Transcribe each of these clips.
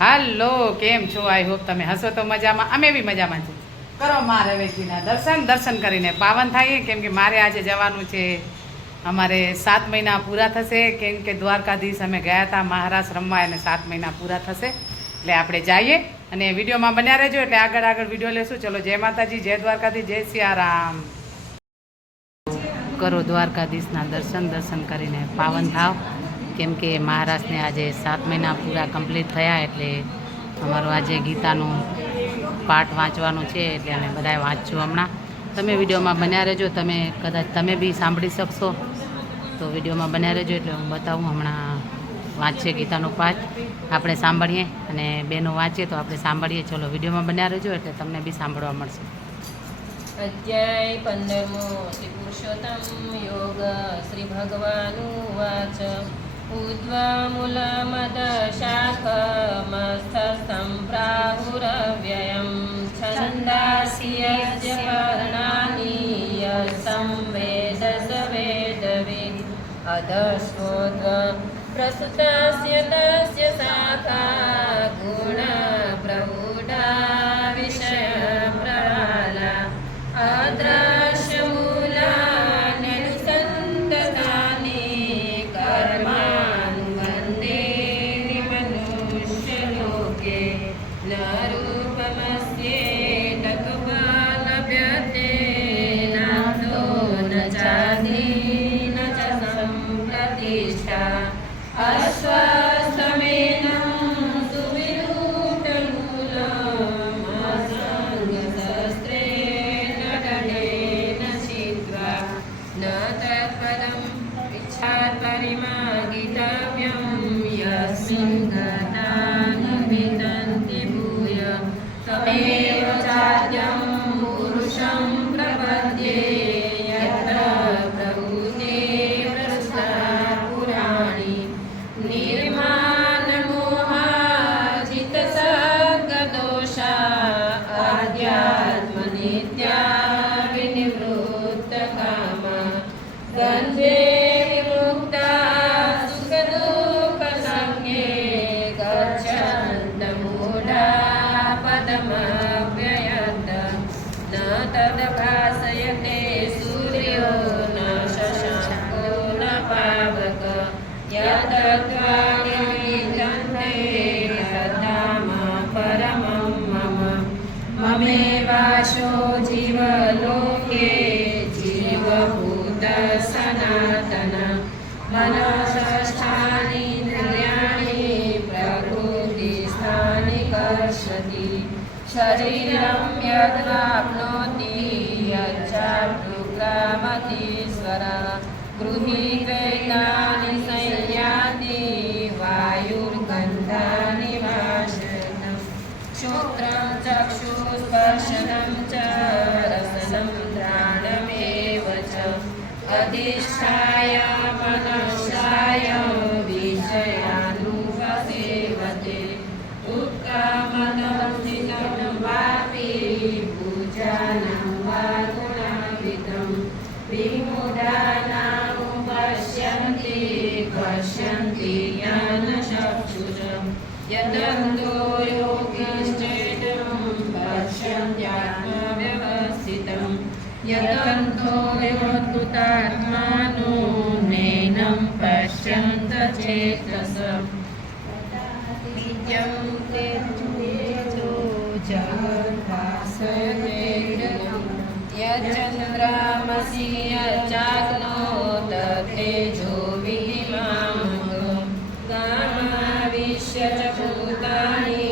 હાલો, કેમ છો? I hope તમે હસો તો મજામાં, અમે બી મજામાં છીએ. કરો મા રવેશજીના દર્શન કરીને પાવન થાય, કેમ કે મારે આજે જવાનું છે. અમારે 7 મહિના પૂરા થશે, કેમ કે દ્વારકાધીશ અમે ગયા હતા મહારાષ્ટ્ર રમવા, અને 7 મહિના પૂરા થશે એટલે આપણે જઈએ. અને વિડીયોમાં બન્યા રહેજો, એટલે આગળ વિડીયો લેશું. ચલો, જય માતાજી, જય દ્વારકાધીશ, જય સિયારામ. કરો દ્વારકાધીશના દર્શન કરીને પાવન થાવ, કેમ કે મહારાજને આજે 7 મહિના પૂરા કમ્પ્લીટ થયા, એટલે અમારું આજે ગીતાનું પાઠ વાંચવાનું છે, એટલે અમે બધાએ વાંચશું હમણાં. તમે વિડીયોમાં બન્યા રહેજો, કદાચ તમે બી સાંભળી શકશો, તો વિડીયોમાં બન્યા રહેજો, એટલે હું બતાવું. હમણાં વાંચીએ ગીતાનો પાઠ, આપણે સાંભળીએ, અને બેનો વાંચીએ તો આપણે સાંભળીએ. ચલો, વિડીયોમાં બન્યા રહેજો, એટલે તમને બી સાંભળવા મળશે. અધ્યાય 15મો શ્રી પુરુષોત્તમ યોગ. શ્રી ભગવાનું વાચ. ઉદ્વા મૂલમદ શાખમસ્થસ્થં પ્રાહુરવ્યયં છંદાસી યસ્ય પર્ણાની યસં વેદ સ વેદવિદ અધશ્વોદ્વ પ્રસુતસ્ય તસ્ય શાખા ગુણ પ્રૌઢા વિષય પ્રવાલા અદ્રશ્યમૂલાન્યનુસંતતાનિ કર્માનુબંધે મનુષ્યલોકે ન રૂપમસ્યેતતુબલભ્યતે નામનો ન ચાધિ ન ચ સંપ્રતિષ્ઠા અસ્વસ્થમેનં પરિમાગિતવ્યં યસ્મિन् ગતાનિ વિદન્તિ ભૂય તમેવ ચાદ્યં પુરુષં પ્રપદ્યે યત્ર પ્રભુતે પ્રસૃતા પુરાણી નિર્માનમોહાજિતસર્ગદોષા આધ્યાત્મનિત્યા વિનિવૃત્તકામા ગંધે તદભાસયતે સૂર્યો ન શશાંકો ન પાવક યદત્વાનિવિદ્યન્તે યદ્ધામ પરમં મમ મમેવાશો જીવલોકે જીવભૂત સનાતન મનઃષ્ઠાનીન્દ્રિયાણિ પ્રકૃતિસ્થાનિ કર્ષતિ શરીરં યદ્વાપ્નોતિ યચ્છાપ્યુગ્રામતીશ્વર ગૃહીત્વૈતાનિ સંયાતિ વાયુર્ગંધાનિ વાશનં શ્રોત્રં ચક્ષુસ્પર્શनं ચ રસनं ઘ્રાણમેવ ચ અધિષ્ઠાય મનસાય વિષયાનુપસેવતે ઉત્કામદં ચિત્तं વાપી પૂજાनं વા ગુણાન્વિतं વિમૂઢાનાનુપશ્યન્તિ પશ્યन्ति જ્ઞાનચક્ષુષ યદન્તો યોગીશ્ચેદં પશ્યન્ત્યાત્મવ્યવસ્થિतं યદન્તો વિમુક્તાત્માનો નૈनं પશ્યન્ત ચેતસ નિત્યં તેજો જગદ્ભાસયતેર્યં યચંદ્રામસી યચાગ્નો તતેજો વિહિમામકં ગામાવિશ્ય ચ ભૂતાનિ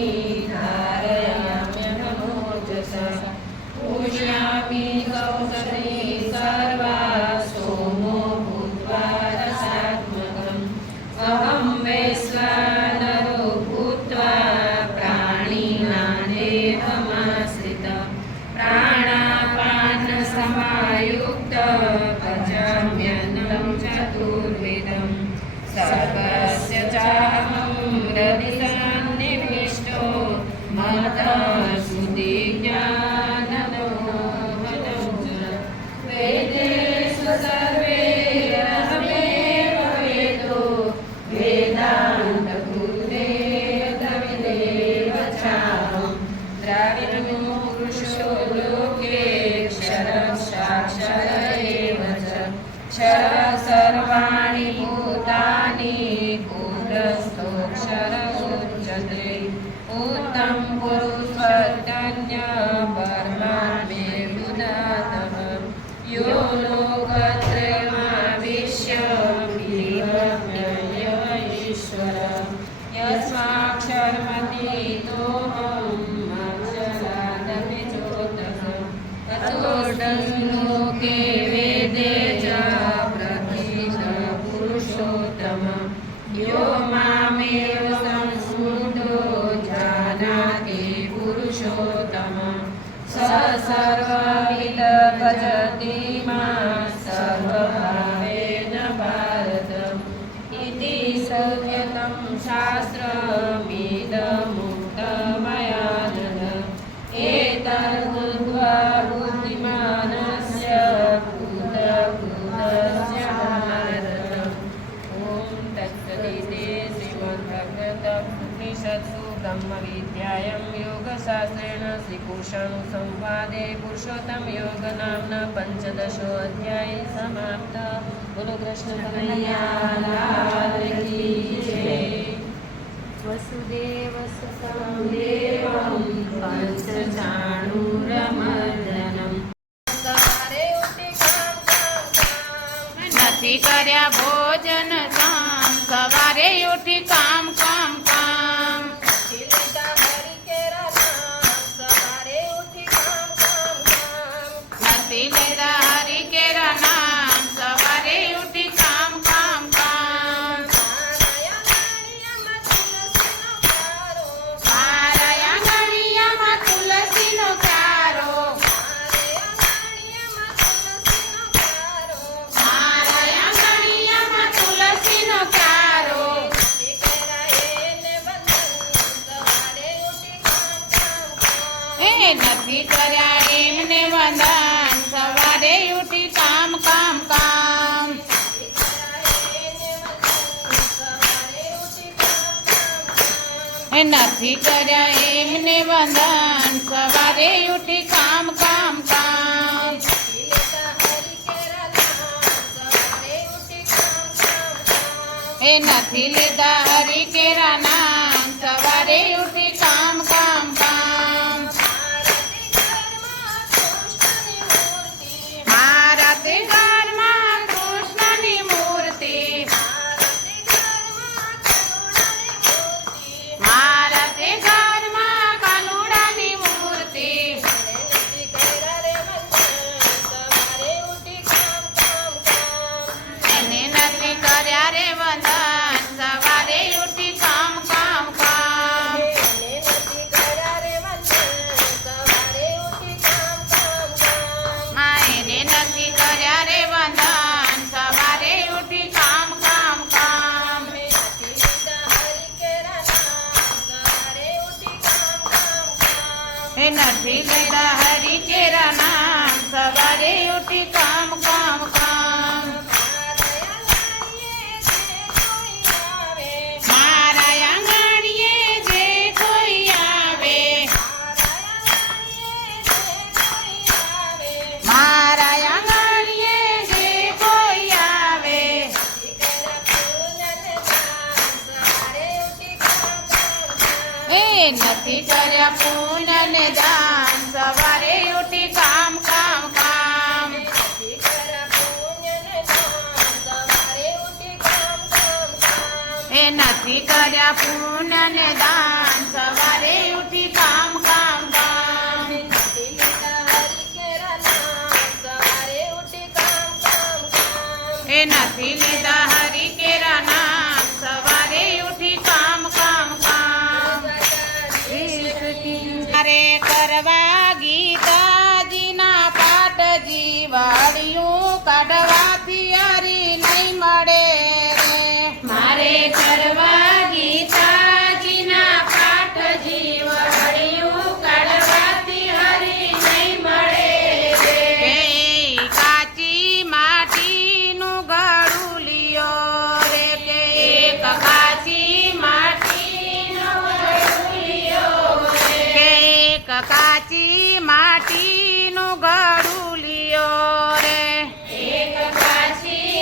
ધારયામ્યહમોજસા પૂષ્યામિ કૌસલી સર્વા સોમો ભૂત્વા રસાત્મકં અહં વૈશ્વાનરો ભૂત્વા પ્રાણીનાનેહમાશ્રિત પ્રાણાપાન સમાયુક્ત પચામ્યન્नं ચતુર્વિધં સર્વસ્ય ચાહં હૃદિ भजते उत्तम पुरुषोत्तन्य परमात्मेत्युदातः यो लोकत्रयमाविश्य विभव्य ईश्वर यस्माक्षरमतीतोऽहम् अक्षरादपि चोत्तः ततोऽस्मिन् लोके वेदे च प्रथित पुरुषोत्तम यो मामेव संस्कृतो जानाति पुरुषोत्तम स सर्वविद भजति मां सर्वभावेन भारत इति सत्यतं शास्त्रमिदमुक्तमयानन एतद्बुद्ध्वा बुद्धिमानस्य बुद्धस्य भारत ॐ तत्सदिति श्रीमद्भगवद्गीतासु ब्रह्मविद्यायां योगशास्त्रेण श्रीकृष्णानुसंवादे पुरुषोत्तमयोगनाम्ना पञ्चदशोऽध्यायः समाप्तः। बोलो कृष्ण कन्हैया लाल की जय। वसुदेवसुतं देवं पंचचाणूरमर्दनम् सवारे उठी काम काम काम નથી કર્યા ભોજન કામ સવારે ઉઠી કામ કામ કામ લીધા હરિ કેરા નામ સવારે ઉઠી કામ કામ કામ નથી લેતા હરિ કેરા નામ સવારે ઉઠી કામ કામ કામ મારા આંગણિયામાં તુલસીનો ક્યારો મારા આંગણિયામાં તુલસીનો ક્યારો એ નથી કર્યા એમને વંદન સવારે ઉઠી કામ કામ કામ એ નથી કર્યા એમને વંદન સવારે ઉઠી કામ કામ કામ એ નથી લીધા હરિ કેરા નામ સવારે ઉઠી કામ કામ કામ મારા તે ઘરમાં કૃષ્ણની મૂર્તિ મારા તે ઘરમાં કાનુડાની મૂર્તિ એને નથી કર્યા રે વંદન સવારે ઉઠી કામ કામ કામ માં એને નથી કર્યા રે વંદન સવારે ઉઠી કામ કામ કામ એ નથી લેતા હરિ કેરા નામ સવારે ઉઠી કામ કામ કામ મારા આંગણીએ જે કોઈ આવે મારા આંગણીએ જે કોઈ આવે એ નથી કર્યા પૂન ને દાન સવારે ઉઠી કામ કામ કામ એ નથી કર્યા પૂન ને દાન સવારે ઉઠી કામ કામ કામ એ નથી લીધા હરિ કેરા નામ સવારે ઉઠી કામ કામ કામ અરે કરવા ગીતાજીના પાઠ જીવાડિયું કાઢવાથી હરી નહીં મળે રે મારે કરવા ગીતાજીના પાઠ જીવાડિયું કાઢવાથી હરી નહીં મળે રે કાચી માટીનું ગળું લિયો રે કે કાચી માટીનું ગળું લિયો રે કે કાચી માટીનું ગળું લિયો રે એક કાચી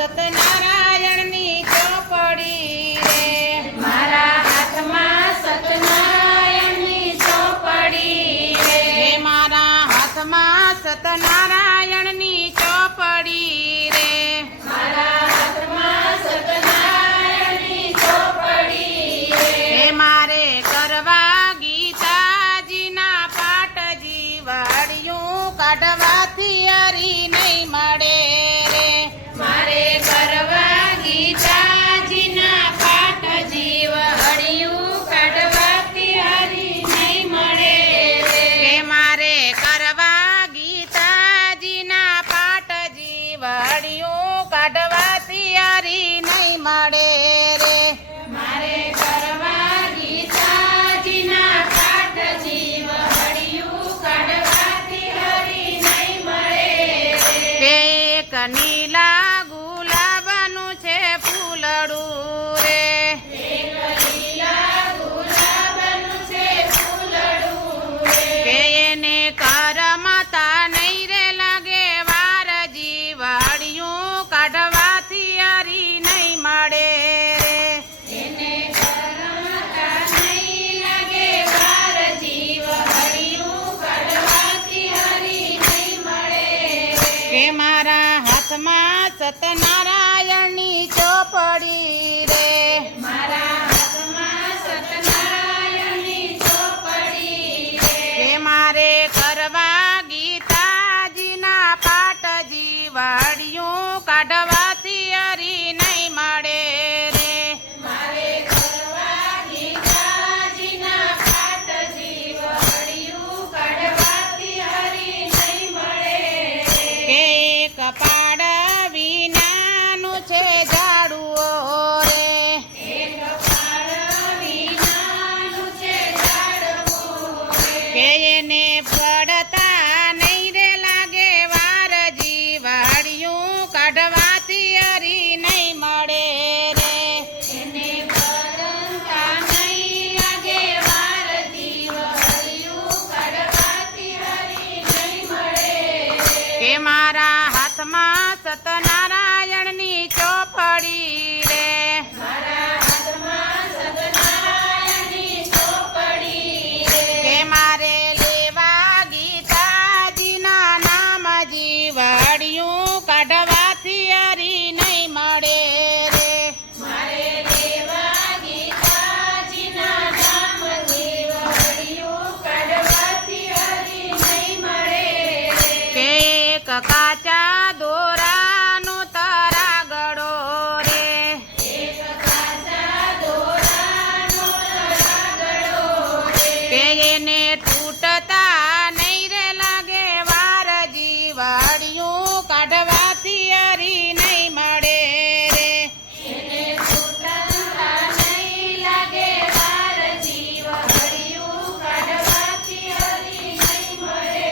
સતનારાયણની ચોપડી રે મારા હાથમાં સતનારાયણની ચોપડી રે હે મારા હાથમાં સતનારાયણની ચોપડી રે મારા હાથમાં સતનારાયણની ચોપડી રે હે મારે કરવા ગીતાજીના પાઠ જીવડિયું કાઢવાથી હરી નહીં મળે રે મારે કરવા ગીતાજીના પાઠ જીવ હળિયું કાઢવાથી હરી નહીં મળે રે હે મારે કરવા ગીતાજીના પાઠ જીવડિયું કાઢવાથી હરી નહીં મળે રે મારે કરવા ગીતાજીના પાઠ જીવ હળિયું કાઢવાથી હરી નહીં મળે રે એક નીલા ગુલાબનું છે ફૂલડું રે એક લીલા ગુલાબનું છે ફૂલડું રે કે એને કરમતા નહીં રે લાગે વાર જીવડિયું કાઢવાથી હરી નહીં મળે રે એને કરમતા નહીં લાગે વાર જીવ હળિયું કાઢવાથી હરી નહીં મળે રે કે મારા હાથમાં સતનારાયણની ચોપડી રે મારા હાથમાં સતનારાયણની ચોપડી રે કે મારે કરવા ગીતાજીના પાઠ જીવડિયું કાઢવાથી હરી નહીં મળે રે મારે કરવા ગીતાજીના પાઠ જીવ હળિયું કાઢવાથી હરી નહીં મળે કે એક પાડ વિનાનું છે ઝાડુઓ રે એક પાળ વિનાનું છે ઝાડવું રે કે એને પડતા નહીં રે લાગે વાર જીવડિયું કાઢવાથી હરી નહીં મળે રે એને પડતા નહીં લાગે વાર જીવ હળિયું કાઢવાથી હરી નહીં મળે કે મારા હાથમાં સતનારાયણની ચોપડી રે મારા હાથમાં સતનારાયણની ચોપડી રે કે મારે લેવા ગીતાજીના નામ જીવડિયું કાઢવાથી હરી નહીં મળે રે મારે લેવા ગીતાજીના નામ જીવ હળિયું કાઢવાથી હરી નહીં મળે કે એક કાચા દોરાનું તરાગડો રે એક કાચા દોરાનો તરાગડો રે કે એને તૂટતા નહીં રે લાગે વાર જીવડિયું કાઢવાથી હરી નહીં મળે રે એને તૂટતા નહીં લાગે વાર જીવ હળિયું કાઢવાથી હરી નહીં મળે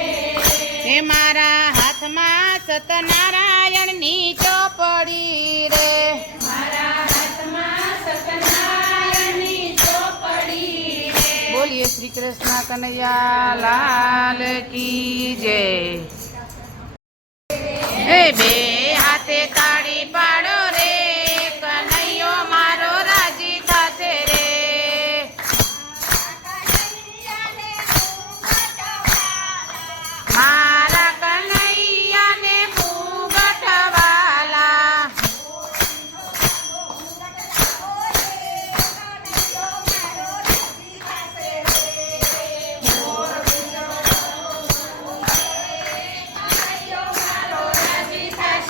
હે મારા હાથમાં સતનારાયણની ચોપડી રે મારા હાથમાં સતનારાયણની ચોપડી રે બોલીએ શ્રી કૃષ્ણ કનૈયા લાલ કી જય હે બે હાથે તાળી પાડો રે કનૈયો મારો રાજી થાશે રે મારા કનૈયાને ફૂગટવાલા રાજી થશે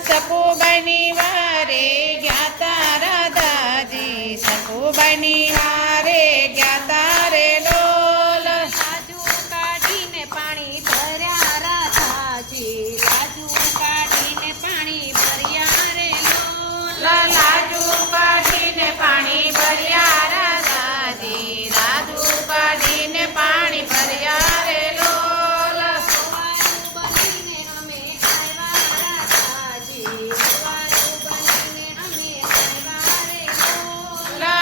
સકુબાઈની વારે ગયા તા રાધાજી સકુબાઈની વારે ગયા તા રે લોલ લાજુ કાઢીને પાણી ભર્યા રાધાજી લાજુ કાઢીને પાણી ભર્યા રે લોલ લાજુ કાઢીને પાણી ભર્યા રાધાજી રાજુ કાઢીને પાણી ભર્યા રે લોલ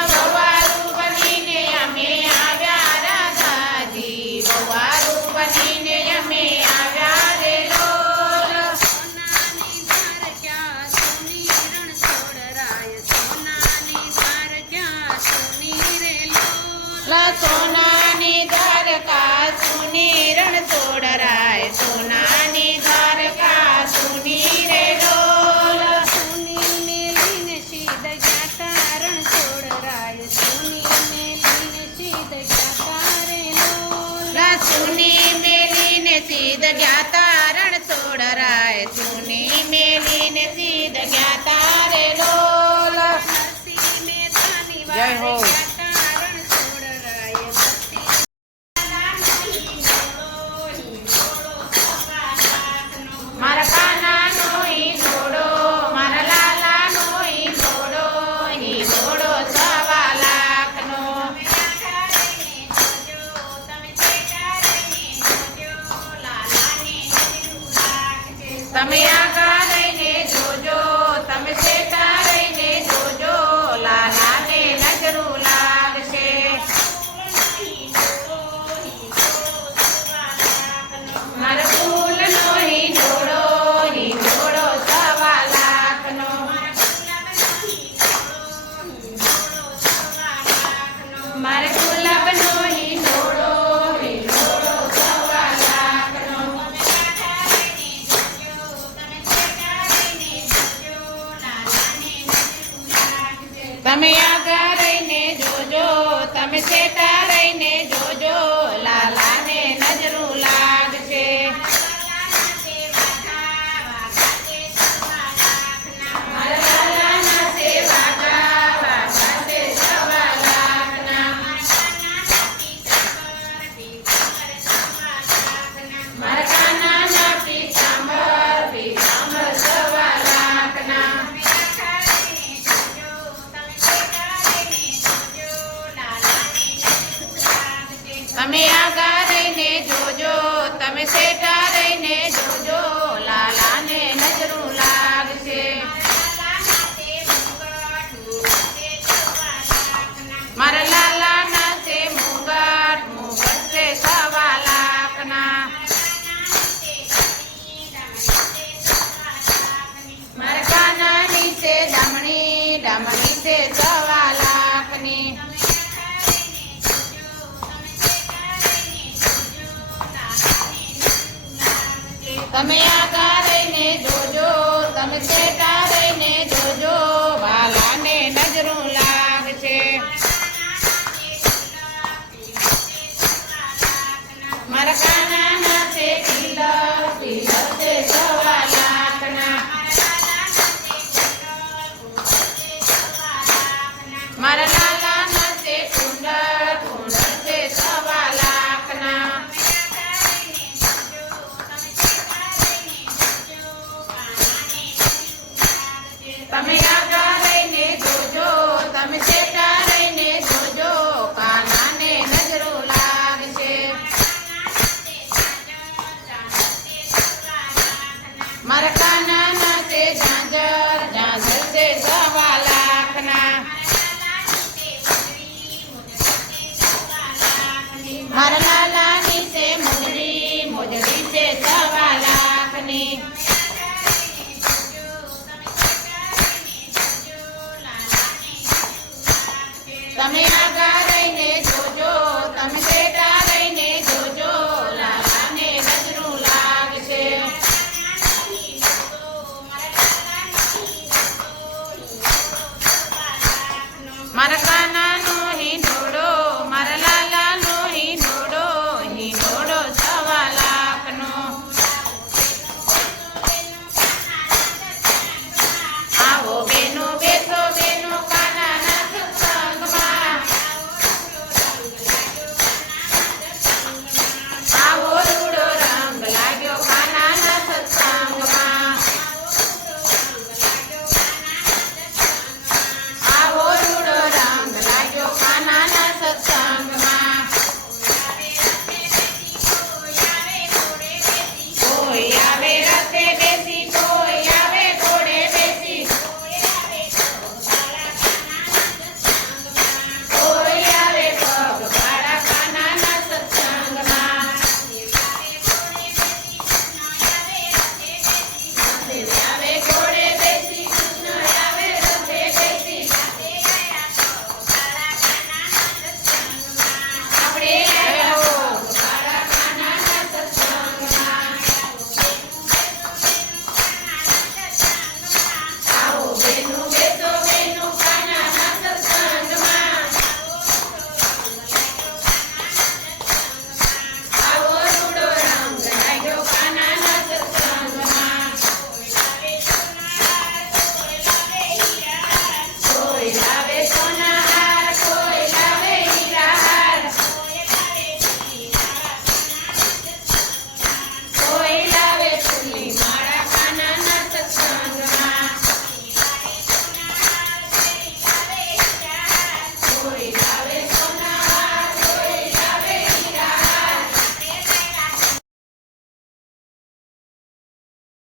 સવારું બનીને અમે આવ્યા રાધાજી વવારું બનીને અમે આવ્યા રે લોલ સોનાની ધાર ક્યાં સોની રણ છોડરાય સોનાની ધાર ક્યાં સોની રે લોલ સોનાની દ્વારકા સુની રણ છોડરાય સોનાની દ્વારકા સુની રે લોલ સોની મેલીને સીધ ગયા તારણ છોડરાય સોની મેલીને સીધ ગયા તારે લોલ સુની મેલીને સીધ ગયા તારણ છોડરાય સુની મેલીને સીધ ગયા તારે લોલ નરસિંહ મહેતાની જય હો. વારે ગયા તારણ છોડરાય નરસિંહ મારા કાનાનો ઈ ઘોડો મારા લાલાનો ઈ ઘોડો સવા લાખનો તમે આગા રહીને જોજો તમે શેઠા રહીને જોજો લાલાને નજરું લાગશે મારા ફૂલનો હિંડોળો સવા લાખનો મારા ગુલાબનો હિંડોળો સવા લાખનો તમે આગા રહીને જોજો તમે શેઠા રહીને જોજો લાલાને નજરું લાગશે મારા લાલાના સેવા ગાવા ગાશે સવા લાખના મારા કાનાના પીતાંબર સવા લાખના તમે આગા રહીને જોજો તમે શેઠા રહીને જોજો લાલાને નજરું લાગશે મારા લાલાના છે મુગટ છે સવા લાખના મારા કાનાની છે દામણી છે સવા લાખની તમે આગા રહીને જોજો તમે શેઠા રહીને જોજો વાલાને નજરું લાગશે મારા કાનાના છે તિલક છે સવા લાખના મારા લાલાના છે કુંડળ છે સવા લાખના તમે આગા રહીને જોજો તમે શેઠા રહીને જોજો કાનાને નજરું લાગશે મારા કાનાના છે ઝાંઝર છે સવા લાખના મારા લાલાની છે મોજડી છે સવા લાખની